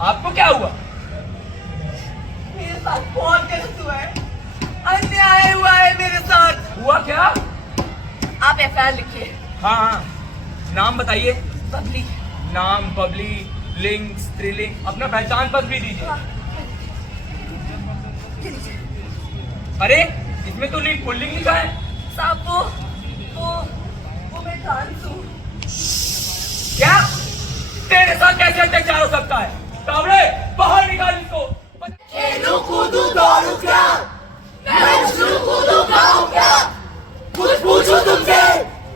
आपको क्या हुआ? मेरे साथ बहुत गलत हुआ है, अन्याय हुआ है मेरे साथ। हुआ क्या? आप एफआईआर लिखिए। हाँ, नाम बताइए। बबली। नाम बबली, लिंग स्त्रीलिंग, अपना पहचान पत्र भी दीजिए। अरे इसमें तो लिंग पुल्लिंग लिखा है। साहब वो मैं ट्रांस हूँ। क्या? तेरे साथ कैसे अत्याचार हो सकता है? कावड़े बाहर निकाल इसको। खेलूं कूदूं दौड़ूं क्या, मैं उछलूं कूदूं गाऊं क्या, कुछ पूछूं तुमसे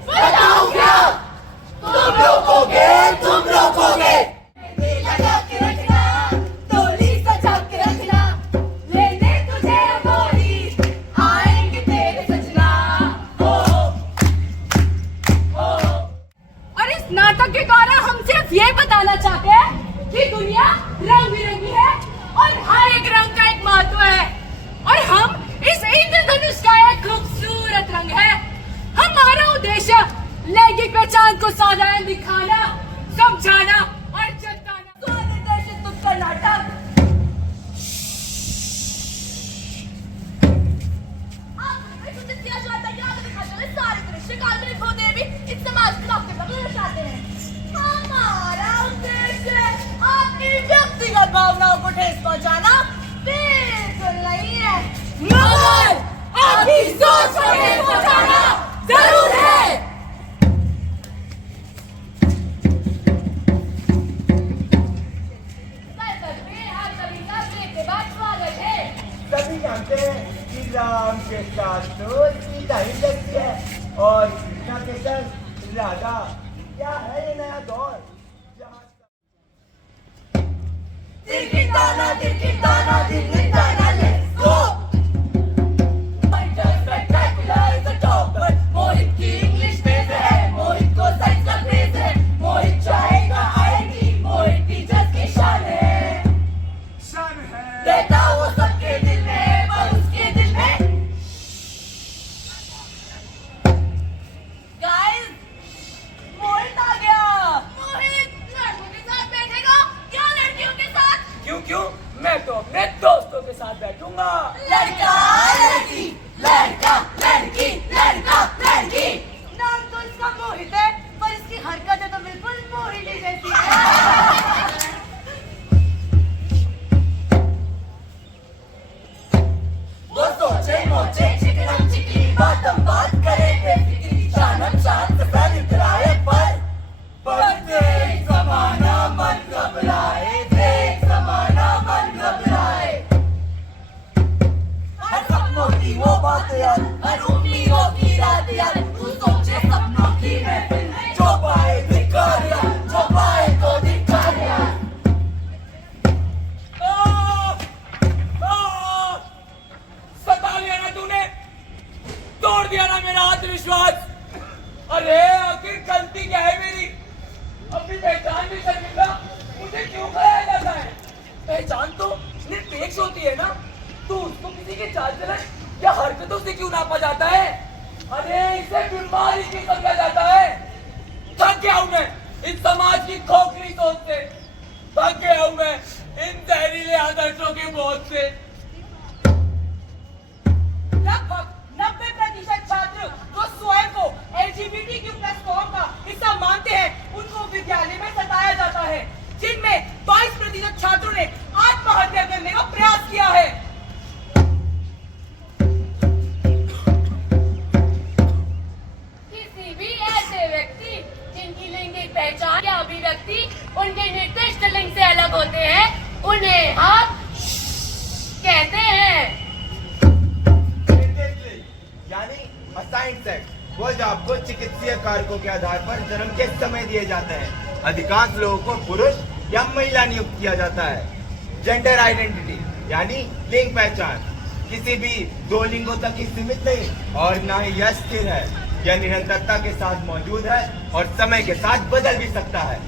बताऊं क्या, तुम रोकोगे लगा के रखना, डोली सजा के रखना, लेने तुझे मोरी आएंगे तेरे सजना। और इस नाटक के द्वारा हम सिर्फ ये बताना चाहते हैं कि दुनिया रंग बिरंगी है और हर एक रंग का एक महत्व है, और हम इस इंद्रधनुष का एक खूबसूरत रंग है। हमारा उद्देश्य लैंगिक पहचान को साधारण दिखाना, समझाना और जताना। स्वनिर्देशित तुमका नाटक सारे दृश्य काल्पनिक होते भी इस समाज को आपके प्रति दर्शाते हैं। हमारा उद्देश्य आपकी व्यक्तिगत भावनाओं को ठेस पहुंचाना बिल्कुल नहीं है, मगर आपकी सोच को ठेस पहुंचाना जरूर है। सभी जानते हैं कि राम के साथ तो सीता ही लगती है और कृष्णा के साथ राधा। क्या है ये नया दौर? Let's go! Spectacular is the top, but मोहित की इंग्लिश बेस है, मोहित को साइंस का क्रेज है, मोहित चाहेगा आएगी, मोहित टीचर्स की शान है। देता वो सबके दिल में, पर उसके दिल में गाइस मोहित आ गया। मोहित लड़कों के साथ बैठेगा या लड़कियों के साथ? क्यों? मैं तो अपने दोस्तों के साथ बैठूंगा। लड़का लड़की, लड़का लड़की, लड़का लड़की। नाम तो इसका मोहित है, पर इसकी हरकतें तो बिल्कुल मोहिनी जैसी है। वो सोचे मोचे चिकनम चिकनी, बातम बात करे बेफिक्री, जानम शान सफर इतराए पर देख ज़माना मन घबराए, देख ज़माना मन घबराए। हर सपनों की वो बात याद, हर उम्मीदों की रात याद, तू सोचे सपनों की महफिल, जो पाए धिक्कार यार, जो पाए तो धिक्कार यार। सता लिया ना तूने, तोड़ दिया ना मेरा आत्मविश्वास। अरे आखिर गलती क्या है मेरी? अपनी पहचान भी शर्मिंदा, मुझे क्यों कराया जाता है? पहचान तो निरपेक्ष होती है ना, तो उसको किसी के चाल चलन या हरकतों से क्यों नापा जाता है? अरे इसे बीमारी क्यों समझा जाता है? थक गया हूं मैं इस समाज की खोखली सोच से, थक गया हूं मैं इन जहरीले आदर्शों के बोझ से। लगभग 90% छात्र जो स्वयं को LGBTQ+ का हिस्सा मानते हैं, उनको विद्यालय में सताया जाता है, जिनमें 22% छात्रों ने आत्महत्या करने का प्रयास किया है। किसी भी ऐसे व्यक्ति जिनकी लैंगिक पहचान या अभिव्यक्ति उनके निर्दिष्ट लिंग से अलग होते हैं, उन्हें हम कहते हैं। यानी असाइंड सेक्स, वो जो आपको चिकित्सीय कारकों के आधार पर जन्म के समय दिए जाते हैं। अधिकांश लोगों को पुरुष या महिला नियुक्त किया जाता है। जेंडर आइडेंटिटी यानी लिंग पहचान किसी भी दो लिंगों तक ही सीमित नहीं, और न ही यह स्थिर है। यह निरंतरता के साथ मौजूद है और समय के साथ बदल भी सकता है।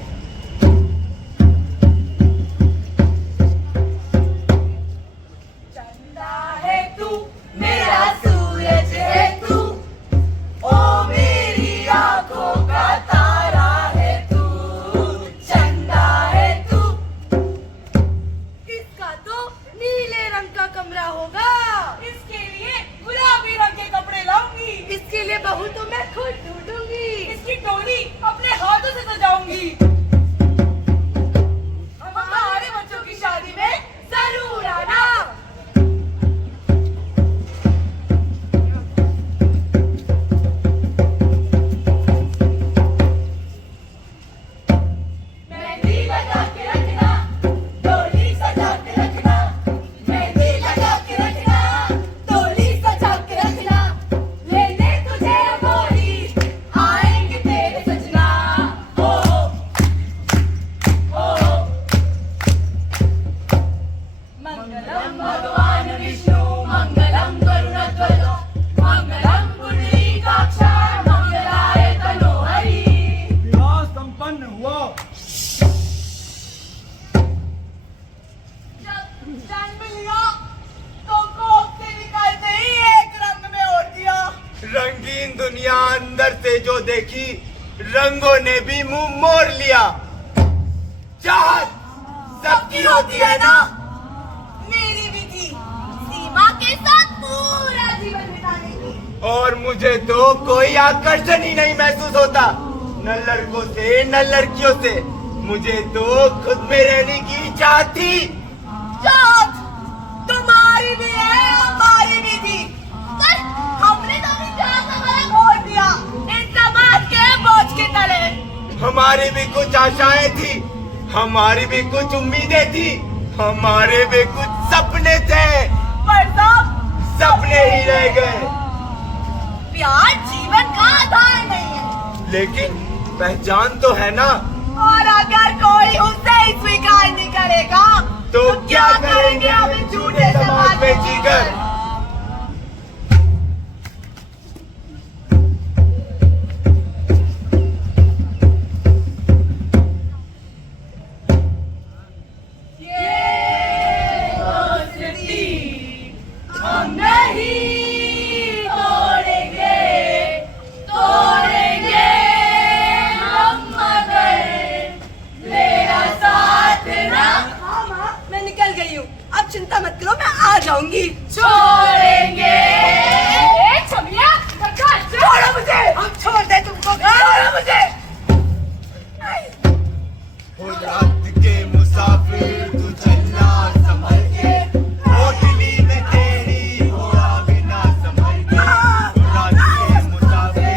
चंदा है तू, मेरा सूरज है तू, ओ मेरी आंखों का तारा है तू। चंदा है तू, नजर से जो देखी, रंगों ने भी मुंह मोड़ लिया। चाहत सबकी होती है ना। मेरी भी थी सीमा के साथ पूरा जीवन बिताने की। और मुझे तो कोई आकर्षण ही नहीं महसूस होता, न लड़कों से न लड़कियों से। मुझे तो खुद में रहने की चाहत थी। चाहत तुम्हारी भी है, हमारी भी थी, पर हमने तो अपनी चाहत का गला घोट दिया इन समाज के बोझ के तले। हमारी भी कुछ आशाएं थी, हमारी भी कुछ उम्मीदें थी, हमारे भी कुछ सपने थे, पर सब सपने ही रह गए। प्यार जीवन का आधार नहीं है, लेकिन पहचान तो है ना। और अगर कोई उसे ही स्वीकार नहीं करेगा तो क्या करेंगे हम इस झूठे समाज में जीकर। चिंता मत करो, मैं आ जाऊंगी। छोड़ेंगे। छमिया, छोड़ो मुझे। हम छोड़ दे तुमको, छोड़ो मुझे। हो रात के मुसाफिर तू चलना संभल के, होटली में तेरी होड़ा बिना संभल के। रात के मुसाफिर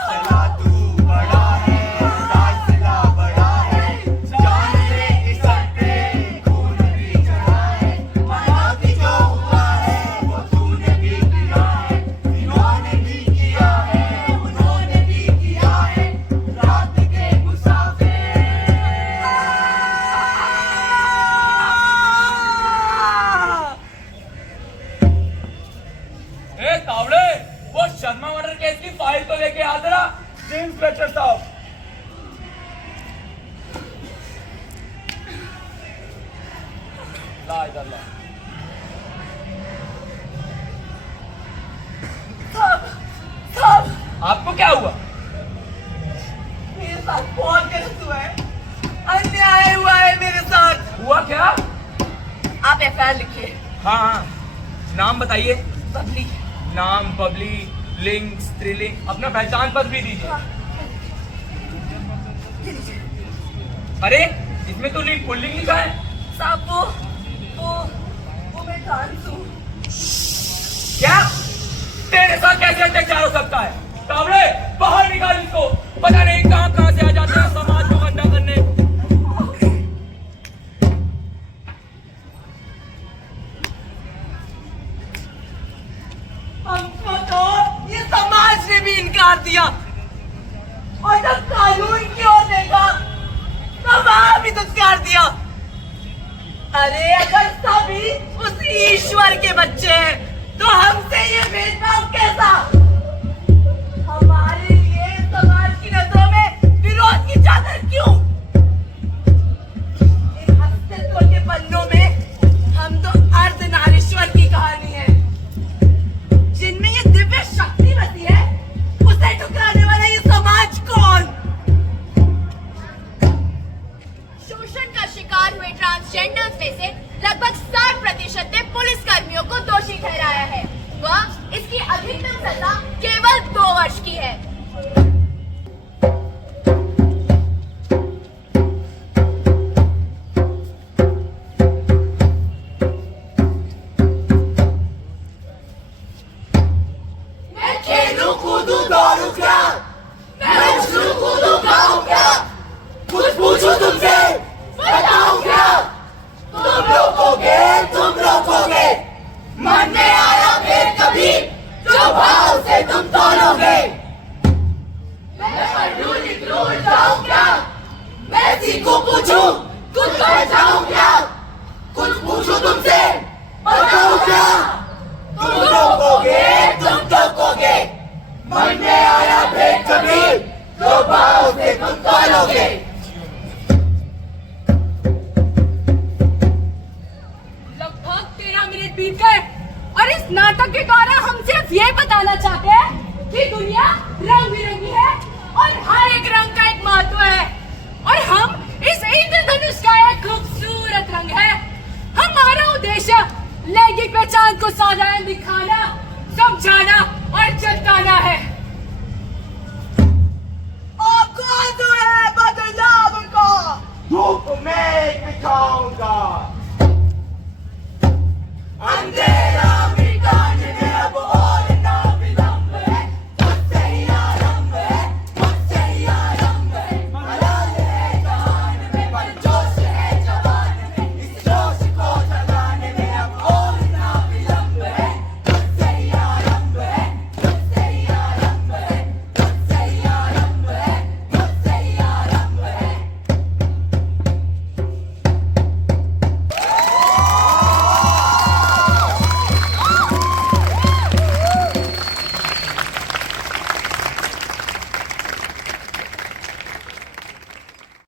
चला तू बड़ा है, फासला बड़ा है, जान से इसके खून भी चढ़ा है। मना भी जो हुआ है वो तूने भी किया है, इन्होंने भी किया है, उन्होंने भी किया है। रात के मुसाफिर ए तावड़े, वो शर्मा मर्डर केस की फाइल तो लेके आ जरा। जी इंस्पेक्टर साहब। ला इधर ला। सब आपको क्या हुआ? मेरे साथ बहुत गलत हुआ है, अन्याय हुआ है मेरे साथ। हुआ क्या? आप एफआईआर लिखिए। हाँ हाँ, नाम बताइए। बबली। नाम बबली, लिंग स्त्रीलिंग, अपना पहचान पत्र भी दीजिए। अरे इसमें तो लिंग पुल्लिंग लिखा है। साहब वो मैं ट्रांस हूँ। क्या? तेरे साथ कैसे अत्याचार हो सकता है? तावड़े, बाहर निकाल इसको। पता नहीं कहाँ कहाँ से आ जाते हैं समाज को गंदा करने। हमको तो ये समाज ने भी इनकार दिया, और जब कानून की ओर देखा तो वहां भी दुत्कार दिया। अरे अगर सभी उस ईश्वर के बच्चे हैं तो हमसे ये भेदभाव कैसा? हमारे लिए समाज की नजरों में विरोध की चादर क्यों? इन अस्तित्व के पन्नों में हम तो अर्धनारीश्वर की कहानी है, जिनमें ये दिव्य शक्ति बसी है, उसे ठुकराने वाला ये समाज कौन? शोषण का शिकार हुए ट्रांसजेंडर्स में से लगभग 60% ने पुलिस कर्मियों को दोषी ठहराया है। वह इसकी अधिकतम सजा केवल 2 वर्ष की है। मैं खेलूं कूदूं दौड़ूं क्या? मैं उछलूं कूदूं गाऊं क्या? कुछ पूछूं तुमसे बताऊं क्या? तुम रोकोगे, मन में आया फिर कभी जो भाव से तुम तोलोगे। मैं पढ़ूं लिखूं जाऊं क्या? मैं सीखूं पूछूं कुछ कर जाऊं क्या? कुछ पूछूं तुमसे बताऊं क्या? तुम रोकोगे, मन में आया फिर कभी जो भाव से तुम तोलोगे। लगभग 13 मिनट बीत गए और इस नाटक के द्वारा कि दुनिया रंग